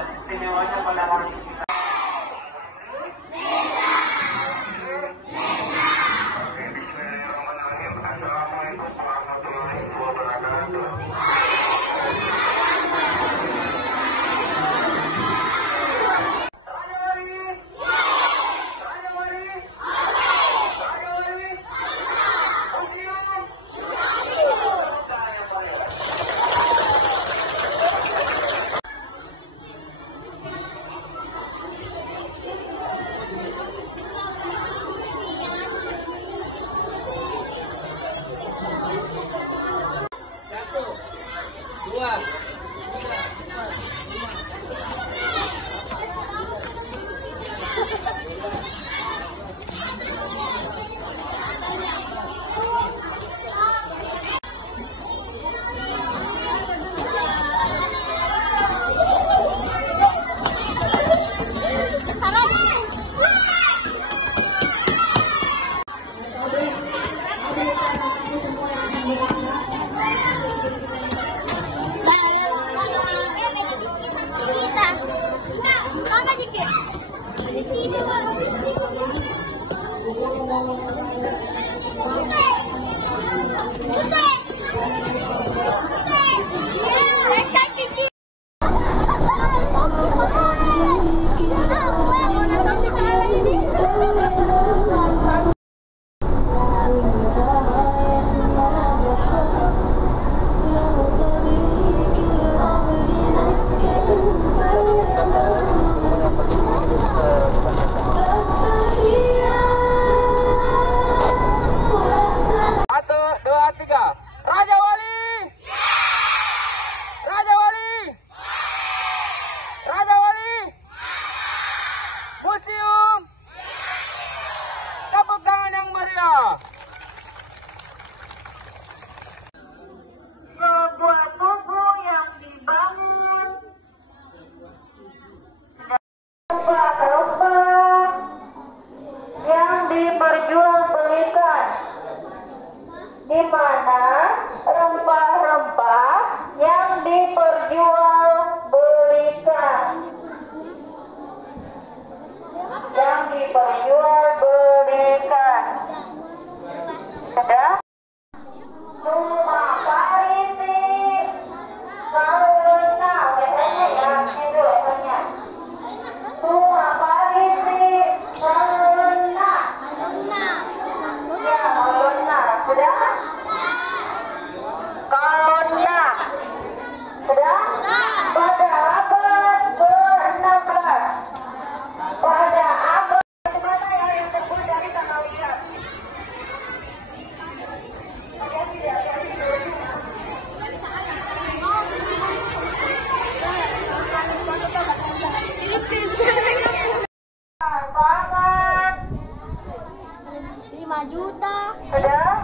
dan istimewanya pada hari ini. Assalamualaikum warahmatullahi wabarakatuh. Di mana rempah-rempah yang diperjualbelikan, sudah? Rumah parisi karena biasanya ya gitu levelnya. Rumah parisi karena ya sudah? Kalonnya sudah? Pada abad ke-16, pada abad mana yang tersebut dari tanggal lihat. Banget 5 juta. sudah?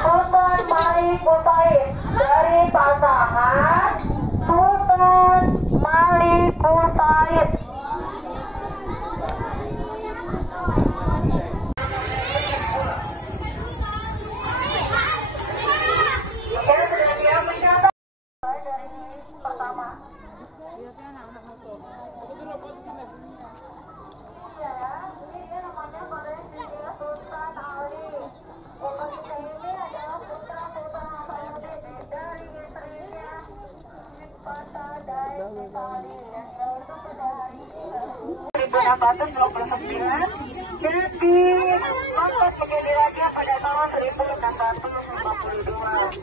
Sultan Malik Kusair dari pasangan Sultan Malik Kusair. Batu 29 dan di angkat menjadi raja pada tahun 1652.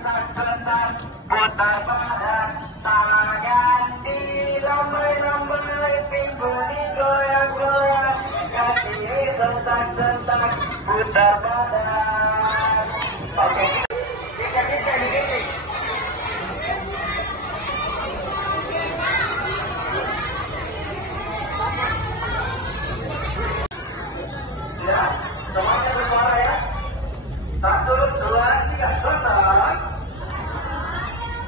sentak, putar badan, tangan dilambai-lambai, pinggul digoyang-goyang, kaki sentak-sentak, putar badan. Oke, kita di sini. Ya, semuanya bersuara ya. 1, 2, 3, sentak.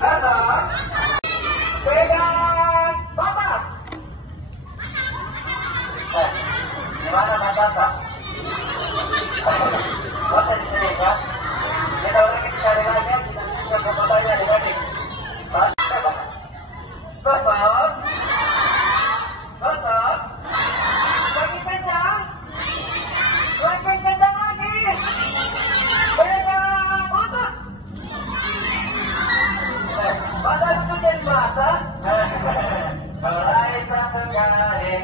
Sentak. Pegang. Bapak. Gimana Mas Bapak? Bapak di sini kan? Kita ulangi sekali lagi. Kita bisa tanya di sini. Bapak. Bapak. Bapak. Lagi kencang. Lagi kencang lagi. Pegang. Otak. Pada itu jadi mata. Mulai satu kali.